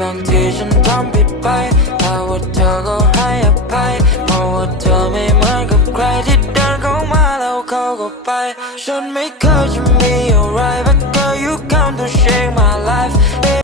บางทีฉันทำผิดไปแต่ว่าเธอก็ให้อภัยเพราะว่าเธอไม่เหมือนกับใครที่เดินเข้ามาแล้วเขาก็ไปฉันไม่เคยจะมีอะไร but girl you come to shake my life